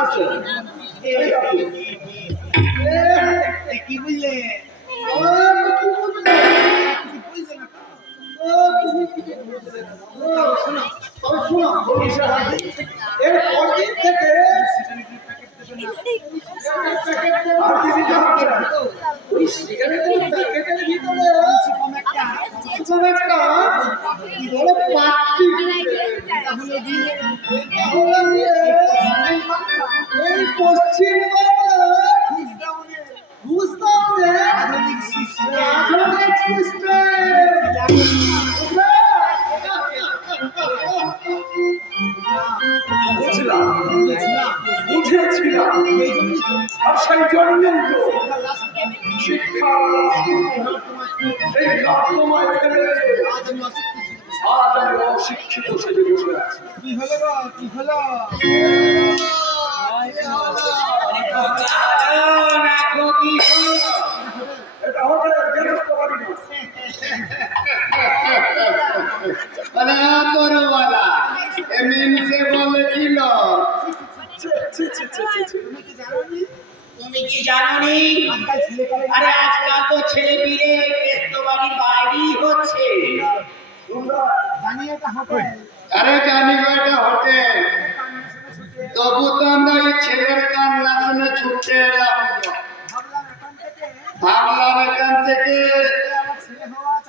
আচ্ছা কি বুঝলে এরপর দিন থেকে ওই সিগারেটের প্যাকেটের ভিতরে এই পশ্চিম বুঝেছিলাম আর সেই জন্যই তো শিক্ষা এই রক্তময় ফেলে আজ আমি অশিক্ষিত সেজে বসে আছি। কি হলো কি হলো এটা হোটেলের গেরস্ত বাড়ি তোরওয়ালা এমএনসি বলেছিল তুমি কি জানোনি? আরে আজকাল তো ছেলে পিলে গেরস্ত বাড়ির বাইরেই হচ্ছে। আরে জানি এটা হোটেল, তবু তো আমরা এই ছেলের কান্না শুনে ছুটে এলাম। ভাবলাম এখান থেকে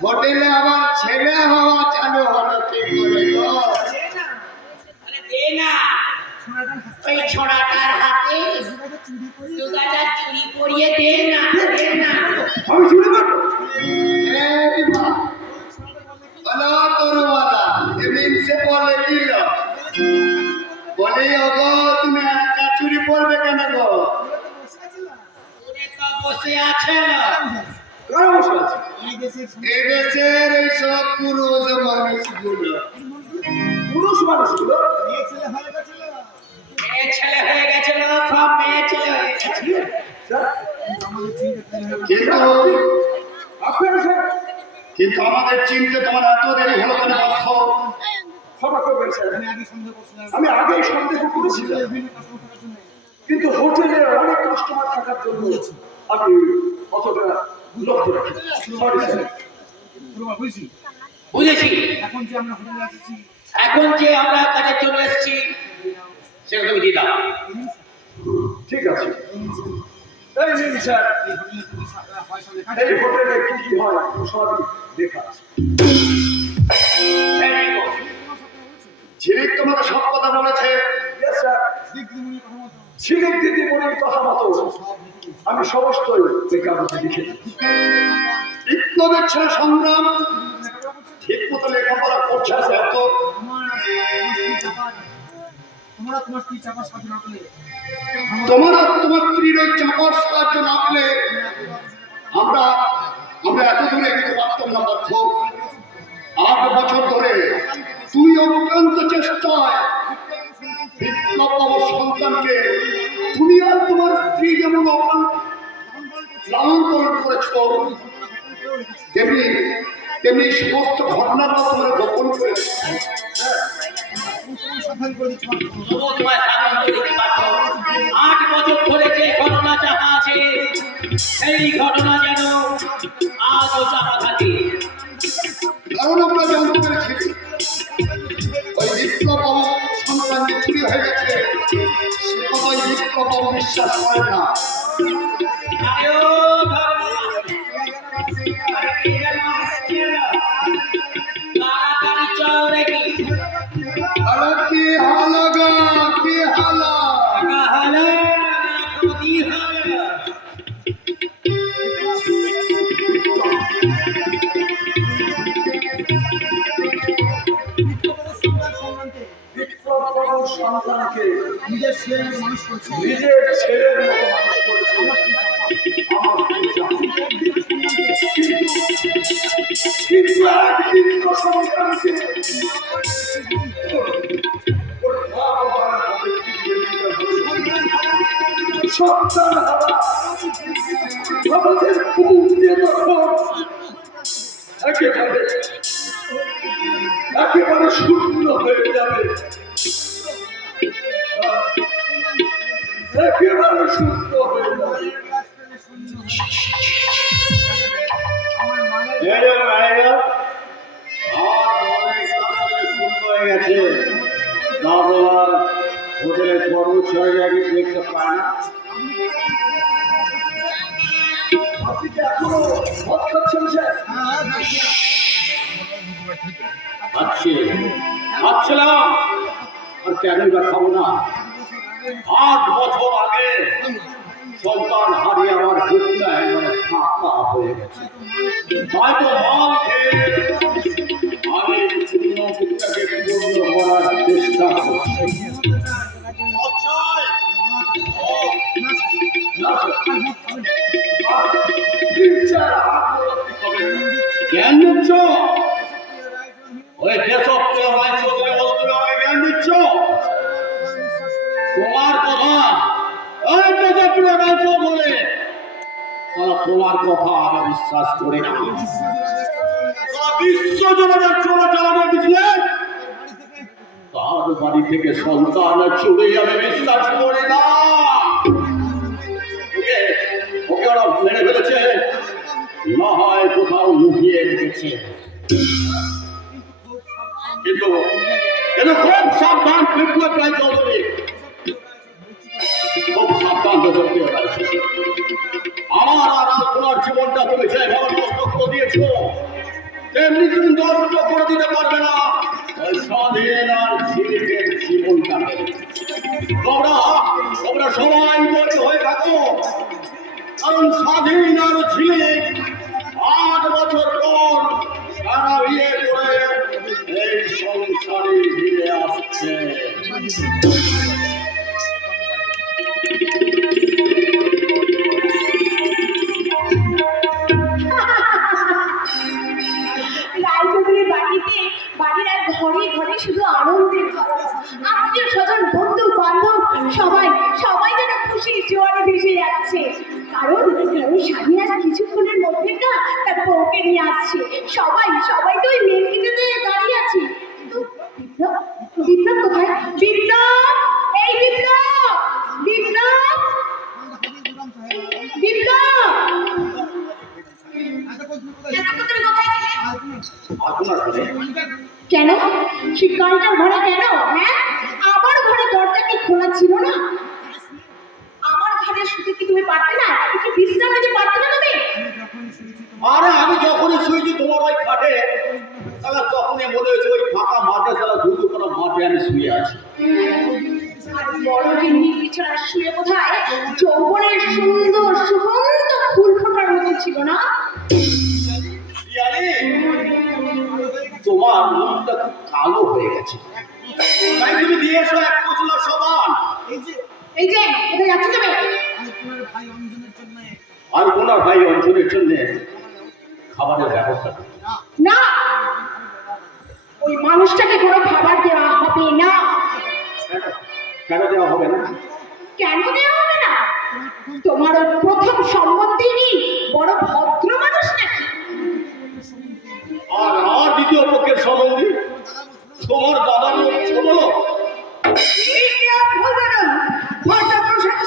হোটেলে আবার ছেলে হওয়া চালু হলো কি করে গো? আরে দে না, ওই ছোড়াটার হাতে দুগাছা চুরি করিয়ে দে না, দে না। আমি চুরি করবো? এই মা বলো তোরওয়ালা এমএনসি বলেছিল বলে ওগো তুমি একা চুরি করবে কেন গো? ওরে তো বসে আছে না। কারা বসে আছে? এই দেশের এইসব পুরুষ মানুষগুলো পুরুষ মানুষগুলো মেয়ে ছেলে হয়ে গেছিল, সব মেয়ে ছেলে হয়ে গেছে। কিন্তু আপনারা স্যার কিন্তু আমাদের চিনতে তোমার এত দেরি হলো কেন বৎস? ক্ষমা করবেন স্যার, আমি আগেই সন্দেহ করেছিলাম, কিন্তু হোটেলে অনেক কাস্টমার থাকার জন্য আমি অতটা লক্ষ্য রাখি। Sorry sir. বুঝেছি, এখন যে আমরা হোটেলে আসছি এখন যে আমরা কাজে চলে এসেছি সেটা তুমি দিয়ে দাও। ঠিক আছে। এই নিন স্যার, এই হোটেলে কি কি হয় সবই দেখা আছে। Very good. ঝিলিক তোমাকে সব কথা বলেছে? Yes, sir. ঝিলিক দিদিমণির কথা মতো আমি সমস্তই লেখাপড়া লিখেছি। বিপ্লবের ছেলে সংগ্রাম ঠিক মতো লেখাপড়া করছে এত তোমার স্ত্রীর ওই চাপার সাহায্য না পেলে আমরা এত দূরে এগোতে পারতাম না। পার্থ 8 বছর ধরে তুই অত্যন্ত চেষ্টায় বিপ্লব বাবুর সন্তানকে তুমি আর তোমার স্ত্রী যেমন লালন পালন করেছ, তেমনি তেমনি সমস্ত ঘটনার মাধ্যমে গোপন করেছ। তবুও তোমায় সাবধান করে দিতে পারবো, 8 বছর ধরে যে ঘটনা চাপা আছে সেই ঘটনা যেন আজও চাপা থাকে। কারণ আমরা জানতে পেরেছি ওই বিপ্লব বাবু সন্তান যে চুরি হয়ে গেছে সে কথাই বিপ্লব বাবু বিশ্বাস করে না। আরে ও আরে কে যেন আসছে, তাড়াতাড়ি চল দেখি। আরে কি হালা গা, কি হালা? হ্যালো, কি হলো? বিপ্লব বাবুর সন্তানকে নিজের ছেলের মানুষ করছে, নিজের ছেলের মতো মানুষ করেছে আমার কিন্তু একদিন তো সন্তানকে ওর মা বাবার হাতে ফিরিয়ে দিতে হবে। সন্তান হারা আমাদের বুক দিয়ে তখন একেবারে শূন্য হয়ে যাবে। একেবারে সুস্থ হয়ে যাবে। মায়ের কাছ থেকে শুনলো আমার মায়ের এই যে ম্যানেজার, আমার মনের কাছে শূন্য হয়ে গেছে। না তোমার হোটেলের কর্মচারী আগে দেখতে পায় না। আপনি কি এখনো মদ খাচ্ছেন স্যার? খাচ্ছিলাম, আর কেনই বা খাবো না? 8 বছর আগে সন্তান হারিয়ে আমার বুকটা একেবারে ফাঁকা হয়ে গেছে। হয়তো মাল খেয়ে আমি শূন্য বুকটাকে পূর্ণ করার চেষ্টা করছি। জ্ঞান দিচ্ছ? ওই দেশপ্রিয় রায়চৌধুরী বলতে আমাকে জ্ঞান দিচ্ছ? তোমার কথা ওই দেশপ্রিয় রায়চৌধুরী, তোমার কথা আমি বিশ্বাস করি না। বিশ্ব জগতের চোরা চালানো বিজনেস তার বাড়ি থেকে সন্তান চুরি আমি বিশ্বাস করি না। ওকে ওরা মেরে ফেলেছে, না হয় কোথাও লুকিয়ে রেখেছে। কিন্তু খুব সাবধান বিপ্লব রায়চৌধুরী, খুব সাবধান দেশপ্রিয় রায়চৌধুরী। আমার আর আপনার জীবনটা তুমি যেভাবে নষ্ট করে দিয়েছ, তেমনি তুমি নষ্ট করে দিতে পারবে না ওই স্বাধীন আর ঝিলিকের জীবনটাকে। তোমরা সবাই তৈরি হয়ে থাকো, কারণ স্বাধীন আর ঝিলিক 8 বছর পর তারা বিয়ে করে এই সংসারে ফিরে আসছে। রায়চৌধুরীর বাড়িতে বাড়ির আর ঘরে ঘরে শুধু আনন্দের খবর। আত্মীয় স্বজন বন্ধু বান্ধব সবাই যেন খুশি জোয়ারে ভেসে যাচ্ছে। কারণ স্বাধীন আর কিছুক্ষণের মধ্যে না তার বউকে নিয়ে আসছে। সবাই তো ওই মেলকিটাতে দাঁড়িয়ে আছে। কিন্তু বিপ্লব কোথায়? বিপ্লব, এই বিপ্লব, বিপ্লব, বিপ্লব, এতক্ষণ তুমি কোথায় ছিলে? আপনার ঘরে কেন? সেই গানটার ঘরে কেন? হ্যাঁ, আমার ঘরে দরজা কি খোলা ছিল না? আমার ঘরে শুতে কি তুমি পারতে না? একটু বিশ্রাম নিতে পারতে না তুমি? আরে আমি যখনই শুয়েছি তোমার ওই খাটে, তাহলে তখনই মনে হয়েছে ওই ফাঁকা মাঠে, তাহলে দুটো কোনো মাঠে আমি শুয়ে আছি। আর বড় গিন্নি বিছানা শুয়ে কোথায় যৌবনের সুন্দর সুগন্ধ ফুল ফোটার মতো ছিল না? পিয়ালি, তোমার মুখটা খুব কালো হয়ে গেছে, তাই তুমি দিয়েছো এক কুচলো সমান। এই যে কোথায় যাচ্ছ তুমি? আর ওনার ভাই অঞ্চলের জন্য খাবারের ব্যবস্থা করো। না, ওই মানুষটাকে কোনো খাবার দেওয়া হবে না। কেন দেওয়া হবে না? কেন দেওয়া হবে না? তোমার ওই প্রথম সম্বন্ধী বড় ভদ্র মানুষ নাকি? আর দ্বিতীয় পক্ষের সম্বন্ধী তোমার দাদার লোক ছোট লোক।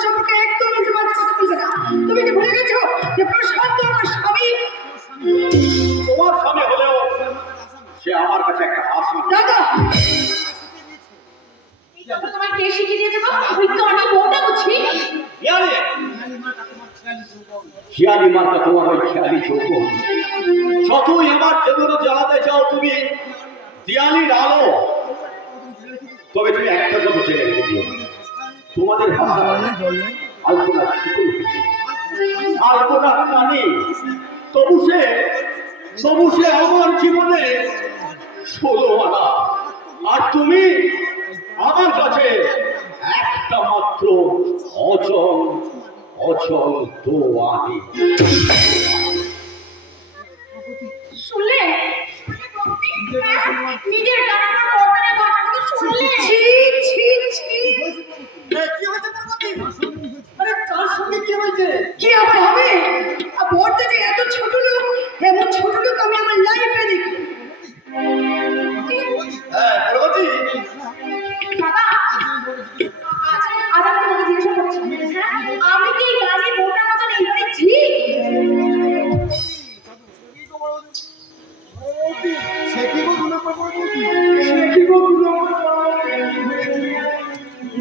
সম্পর্কে একদম বাজে কথা বলবে না। তুমি কি ভুলে গেছো যে প্রশান্ত আমার স্বামী? তোমার স্বামী হলেও সে আমার কাছে একটা আশা। দাদা, এই কথা তোমায় কে শিখিয়ে দিয়েছে গো? ওই কানে বউটা বুঝি? খেয়ালি মার্কা তোমার ওই খেয়ালি চৌকো, যতই আমার ভেতরে জ্বালাতে চাও তুমি দিয়ালির আলো, তবে তুমি একটা কথা ছেড়ে রেখে দিও, তোমাদের ভাষা আলপনা আলপনা কানে, তবু সে আমার জীবনে 16 আনা, আর তুমি আমার কাছে একটা মাত্র অচল দোয়ানি। শুনলে? নিজের গানটা পর্দায় বানানো শুনলে? ছি ছি ছি। কি হয়েছে তোর মধ্যে? আরে তার সঙ্গে কি হয়েছে? কি আবার হবে? বলতে যে এত ছোট লোক, এমন ছোট লোক আমি আমার লাইফে দেখি। হ্যাঁ প্রগতি, দাদা, আজ আমি তোমাকে জিজ্ঞাসা করছি,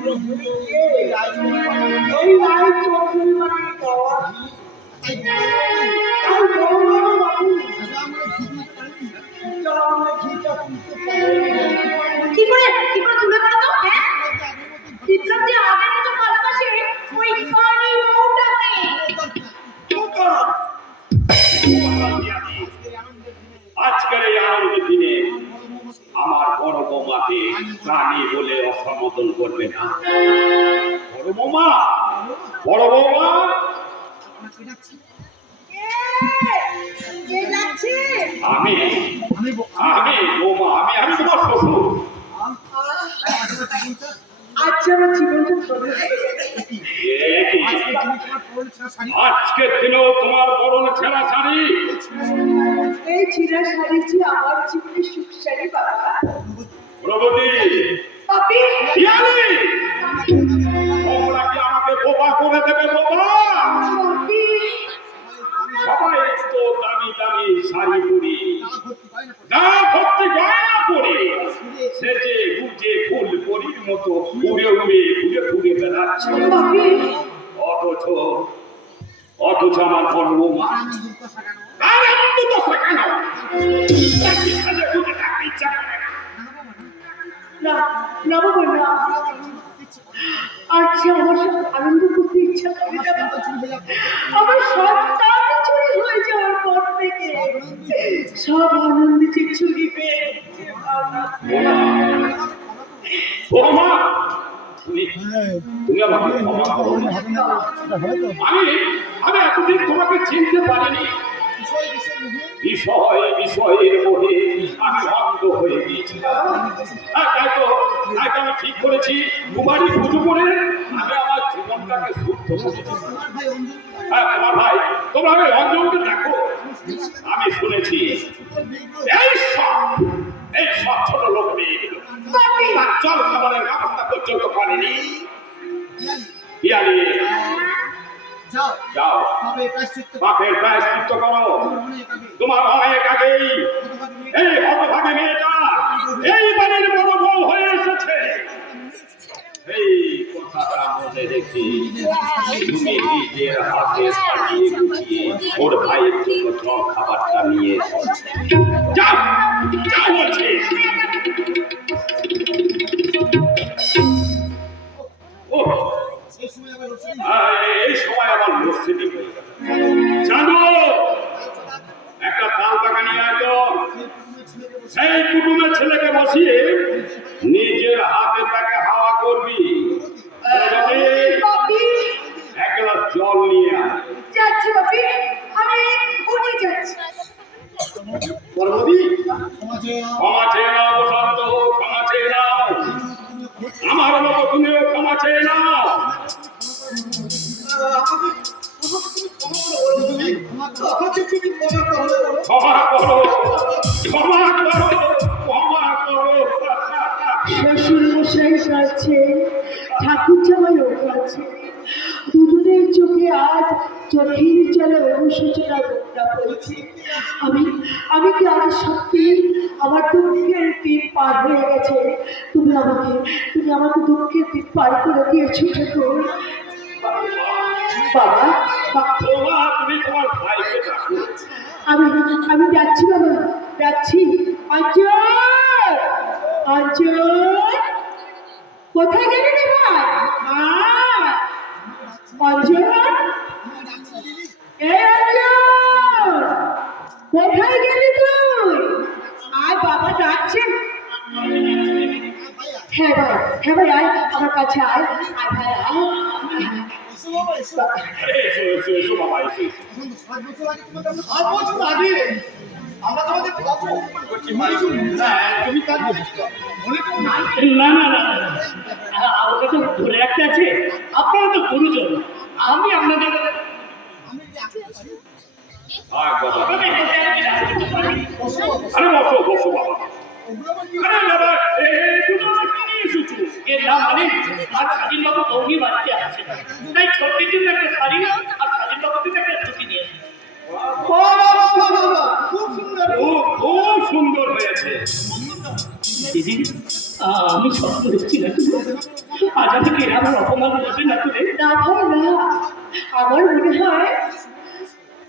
এই রায়চৌধুরী মানে দেওয়া তাই বড় বড় বাবু আমরা ঘিটা তুলতে পারি কি করে তুলে ধরো তো হ্যাঁ বিপ্লব যে আগের মতো ভালোবাসে ওই খানি বউটাকে আজকের এই আনন্দের দিনে আমার বড় বৌমাকে প্রাণী বলে অসম্বোধন করবে না। বড় বৌমা, বড় বৌমা, কে যাচ্ছে আমি বৌমা, আমি তোমার শ্বশুর। আচ্ছা আমার জীবনটা ধরে এ কি? আজকের দিনেও তোমার পরন ছেঁড়া শাড়ি? এই চিরা শাড়ি যে আমার জীবনের সুখ শাড়ি বাবা প্রগতি, পাপি পিয়ালি, তোমরা কি আমাকে বোবা করে দেবে? বোবা! পাপি সবাই তো দামি দামি শাড়ি পরি, না ভর্তি গয়না পরে, সেজে গুজে ফুল পরির মতো উড়ে ঘুরে বেড়াচ্ছে। পাপি অথচ আমার বড় বৌমা আর আনন্দ তো শেখানো তাকে সাজে গুজে থাকতে ইচ্ছা করে না। না না বাবা না আচ্ছা আমার সব আনন্দ করতে ইচ্ছা করে না আমার সন্তান চুরি হয়ে যাওয়ার পর থেকে সব আনন্দ যে চুরি পেয়ে গেছে বাবা। বৌমা, তুমি আমাকে ক্ষমা করো। আমি এতদিন তোমাকে চিনতে পারিনি। বিষয়ের মোহে আমি অন্ধ হয়ে গিয়েছিলাম। তাই তো আমি ঠিক করেছি কুমারী পুজো করে আমি আমার জীবনটাকে শুদ্ধ করে দেব। তোমার ভাই, তোমরা আমি অঞ্জনকে দেখো। আমি শুনেছি এই সব ছোট লোক মেয়েগুলো জল খাবারের ব্যবস্থা পর্যন্ত করেনি। পিয়ালি, যাও বাপের প্রায়শ্চিত্ত করো। তোমার অনেক আগেই এই হতভাগী মেয়েটা এই বাড়ির বড় বউ হয়ে এসেছে। এই কথাটা মনে রেখে তুমি নিজের হাতে সাজিয়ে গুছিয়ে ওর ভাইয়ের জন্য জল খাবারটা নিয়ে এসো। যাও যাও বলছি। এই সময় আমার মসজিদে হয়ে গেল। জানো, একটা তাল টাকা নিয়ে আসো। সেই কুটুমের ছেলেকে বসিয়ে নিজের হাতে তাকে হাওয়া করবি। পাপি এক গ্লাস জল নিয়ে আয়। যাচ্ছি পাপি আমি এক্ষুনি যাচ্ছি পরবর্তী ক্ষমা চেয়ে নাও, বসন্ত, ক্ষমা চেয়ে নাও। আমার মতো তুমিও ক্ষমা চেয়ে নাও। ক্ষমা করো, ক্ষমা করো, ক্ষমা করো। শ্বশুর মশাই আছে ঠাকুর জামাইও আছে দুজনের চোখে আজ চোখের জলে অনুশোচনা বন্যা পড়েছে আমি কি আজ সত্যি আমার দুঃখের দিন পার হয়ে গেছে তুমি আমাকে দুঃখের দিন পার করে দিয়েছো ঠাকুর বাবা তোমার তুমি তোমার ভাইকে ডাকো। আমি যাচ্ছি বাবা যাচ্ছি অঞ্চল কোথায় গেলি রে ভাই অঞ্চল এই অঞ্চল কোথায় গেলি তুই আয় বাবা ডাকছেন হ্যাঁ ভাই আয় আমার কাছে আয় ভাই আয় এসো বাবা, এসো। আমরা তোমাদের কত তুমি কাজ না আমাকে তো ধরে রাখতে আছে। আপনারা তো গুরুজন, আমি আপনাদের আয় বাবা। আপনাদের কাছে আমি রাখতে পারি। আরে বসো বাবা। আরে বাবা, দুটো বাচ্চা নিয়ে এসেছো। এর নাম মানে আর স্বাধীনবাবু বৌনি বাড়িতে আছে, তাই ছোট্টের জন্য একটা শাড়ি আর স্বাধীনবাবুর জন্য একটা ধুতি নিয়ে এসেছি। খুব সুন্দর খুব সুন্দর হয়েছে। দিদি আমি স্বপ্ন দেখছি না, আজ আমি এরা আমার অপমান করবে না করে। না ভাই না, আমার মনে হয়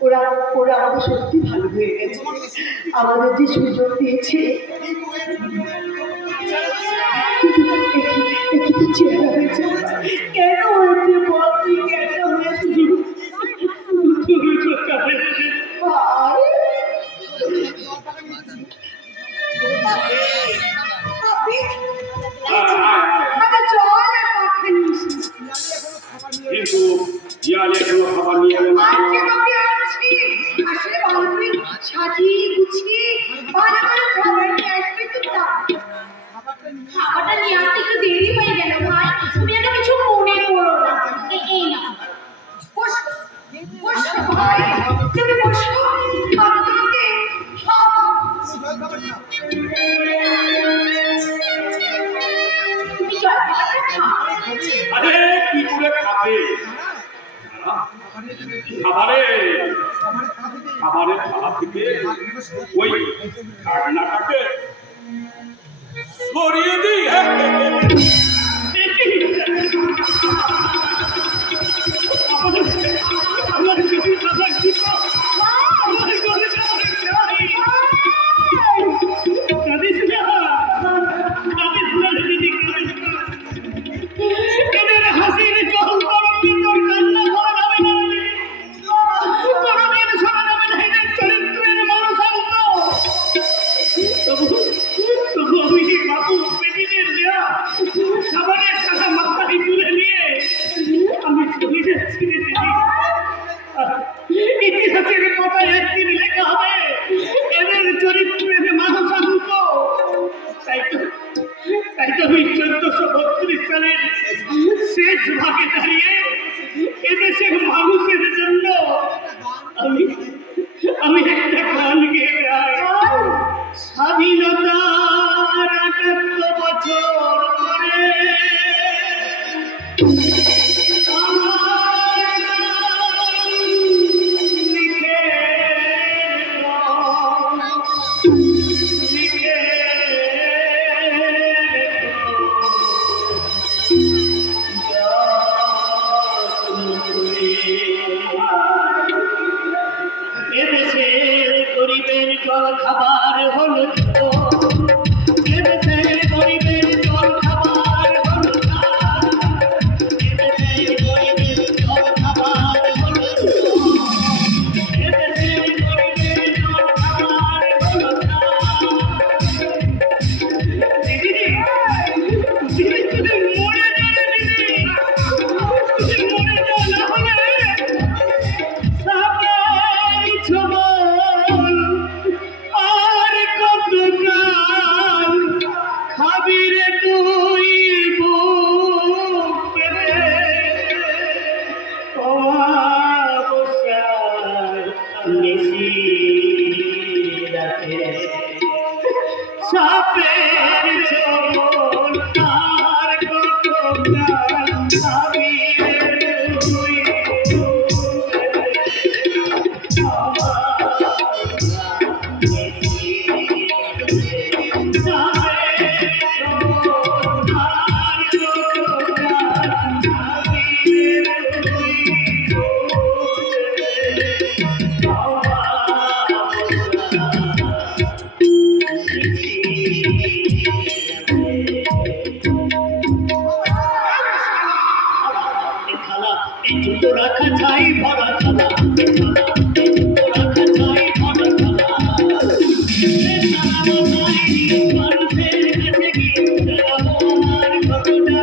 ওরা ওরা আমাদের সত্যি ভালো হয়ে গেছে, আমাদের যে সুযোগ দিয়েছে। একটু চেহারা হয়েছে, কেন হয়েছে বল, তুই কেন হয়েছে ভাই? আচ্ছা চল আর পাখানি কিন্তু ইয়ালে এখনো খাবার নিয়ে এলো না। আজকে তোকে আনছি, আসলে ভালো করে সাজিয়ে গুছিয়ে ভালো করে খাবার নিয়ে আসবে তো। খাবারটা নিয়ে আসতে একটু দেরি হয়ে গেল ভাই, তুমি একটা কিছু মনে করো না। এই না বসো বসো ভাই, তুমি বসো, আমি তোমাকে তুমি জলখাবারটা খাও। আরে কি করে খাবে? খাবারে খাবারের থালা থেকে ওই ঢাকনাটাকে সরিয়ে দিই। আমার কিছু খাবার ছিল, আমার ঘরে যাওয়ার চাই। কাঁদিস না, কাঁদিস না দিদি, কাঁদিস না। এদের হাসির জল তরঙ্গে তোর কান্না করা যাবে না দিদি। কোনোদিন শোনা যাবে না এদের চরিত্রের মনোশান্ত। তবু আমি বাবু পেটিদের দেয়া খাবারের টাকা মাথায় তুলে নিয়ে আমি চলে যাচ্ছি রে দিদি। ইতিহাসের পাতায় একদিন লেখা হবে এদের চরিত্রের মনোশান্ত। তাই তো আমি 1432 সালের শেষ ভাগে দাঁড়িয়ে এদেশের মানুষের জন্য আমি একটা গান গেয়ে যাই। স্বাধীনতার ৭৮ বছর পরে আমার নাম লিখে এদেশের গরিবের জল খাবার হলো তো, এদেশের গরিবের জল খাবার হলো না, এদেশের গরিবের জল খাবার হলো তো, এদেশের গরিবের জল খাবার হলো না। দিদি দিদি তুমি মরে যাবে দিদি, তুমি মরে যাও, না হলে সাপের ছোবল আর কতকাল খাবি রে তুই বুক পেতে। অমাবস্যার নিশিরাতে সাপের ছোবল আর কতকাল খাবি রে তুই বুক পেতে। জুতো রাখা চাই ভরা থালা, জুতো রাখা চাই ভরা থালা, মানুষের কাছে গিয়ে জানাবো আমার ঘটনা,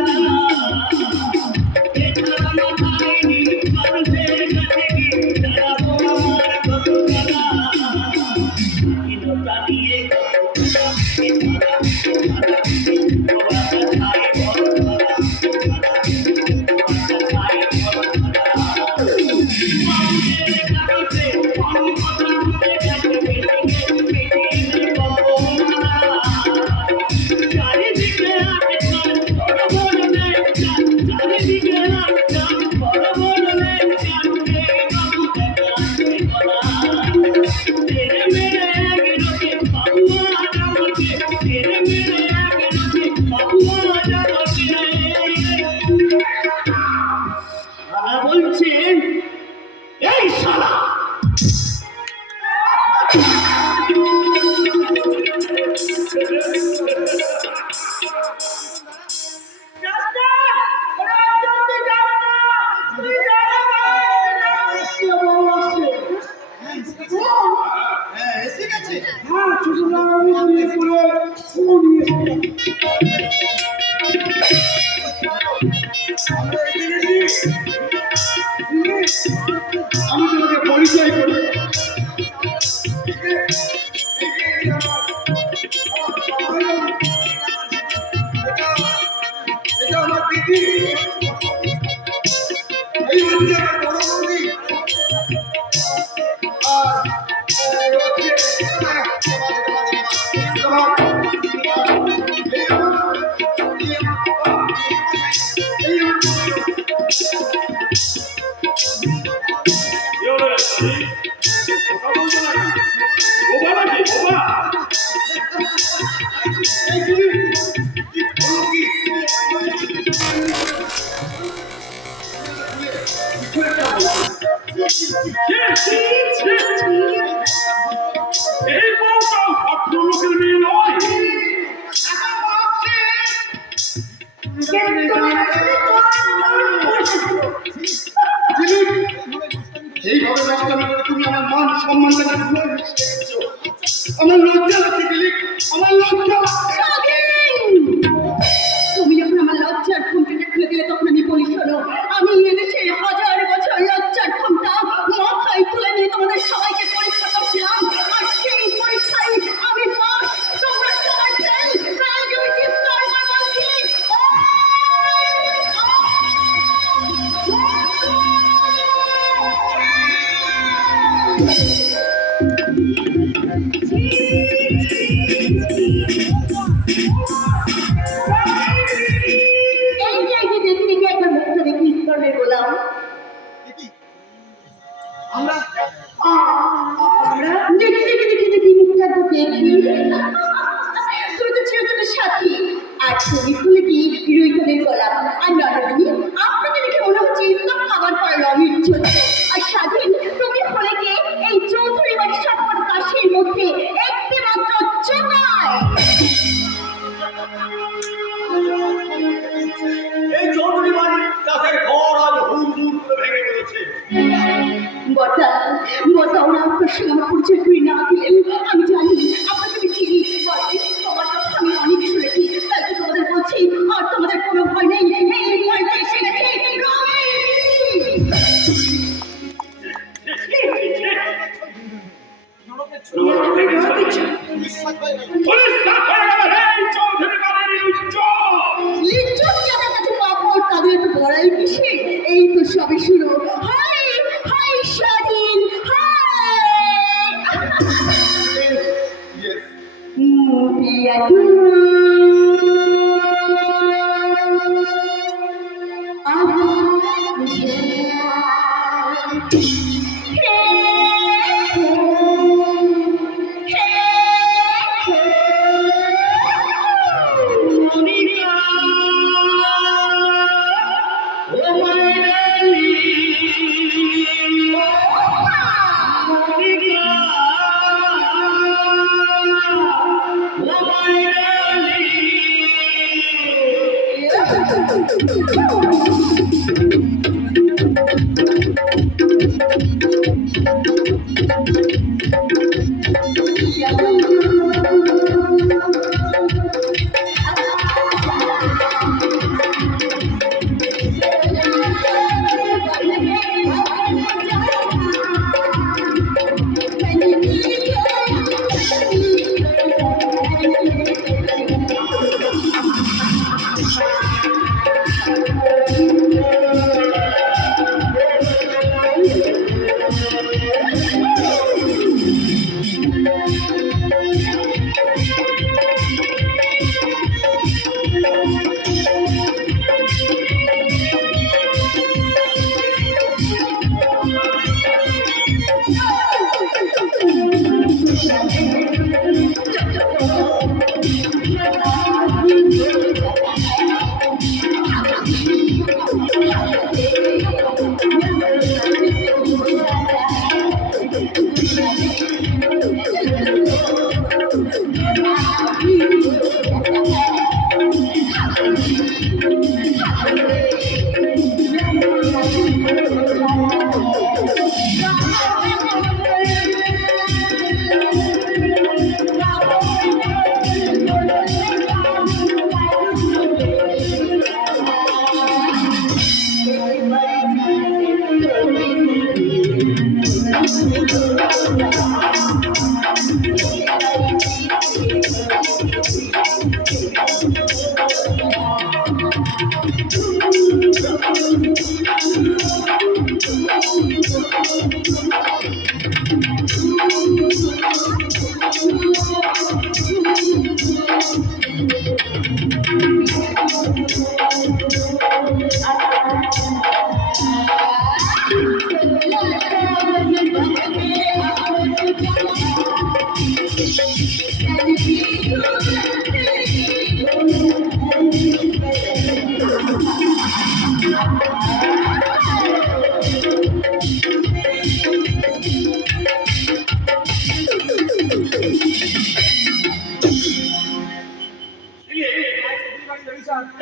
মানুষের কাছে গিয়ে জানাবো আমার ঘটনা। স্বাধীনতা নিয়ে আমরা এসে গেছি। আমি তোমাকে পরিচয় করি। এটা আমার দিদি, এই হচ্ছে আমার বড় বৌদি। আর কি হলো রে শালি? কথা বলছো নাকি? বোবা নাকি বোবা? ছি, ছি, ছি, ছি। এই বউটা ভদ্রলোকের মেয়ে নয়। এইভাবে নষ্টামি করে তুমি আমার মান সম্মানটাকে ভুলে গেছো। আমার লজ্জা লাগছে দিলীপ, আমার লজ্জা লাগছে। তুমি যখন আমার লজ্জার ঘুমটা খুলে দিলে তখন আমি বলি শোনো, আমি এদেশে হাজার বছর লজ্জার ঘুমটা মাথায় তুলে নিয়ে তোমাদের সবাইকে পরীক্ষা করছিলাম, আর সেই পরীক্ষায় আমি পাস, তোমরা সবাই ফেল। তাই আমি চিৎকার করে বলছি, এই যে দেখি দেখি একবার মুখটা দেখি ইসলামের গোলাম। আমরা দেখি দেখি দেখি দেখি মুখটা তো দেখি। তুমি তো চিরতরের সাথী, আর তুমি খুলে কি রুইকনের গোলাম। আর নরমি, আপনাকে দেখে মনে হচ্ছে ইসলাম খাবার পর রমির চলছে। আর স্বাধীন, তুমি হলে কি এই চৌধুরী বাড়ির সবার কাশির মধ্যে একটি মাত্র চোখায়। এই চৌধুরী বাড়ির কাছের ঘর আজ হুড় করে ভেঙে পড়েছে। বটা বটা ওরা আপনার সঙ্গে আমার পরিচয় করে না দিলেও আমি জানি আপনাকে আমি চিনি। বটে, তোমার কথা আমি অনেক শুনেছি, তাই তো তোমাদের বলছি। আর তোমাদের কোনো ভয় নেই, এই বাড়িতে এসে গেছে রমি। পুলিশ তারপরে গেল, এই চৌধুরী বাড়ির ইজ্জত। লিজ্জত যাদের কাছে পাবো তাদের তো বড়াই কিসে? এই তো সবে শুরু। হাই হাই স্বাধীন, হাই পিয়াটু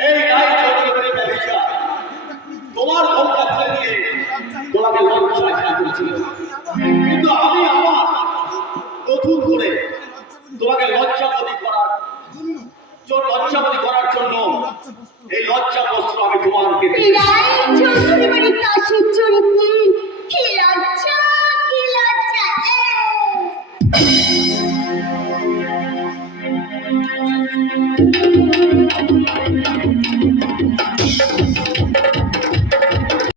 এই গাই চৌধুরী ব্যবসা তোমার ঘরটা ফেলে দিয়ে তোমাকে লজ্জা করেছিল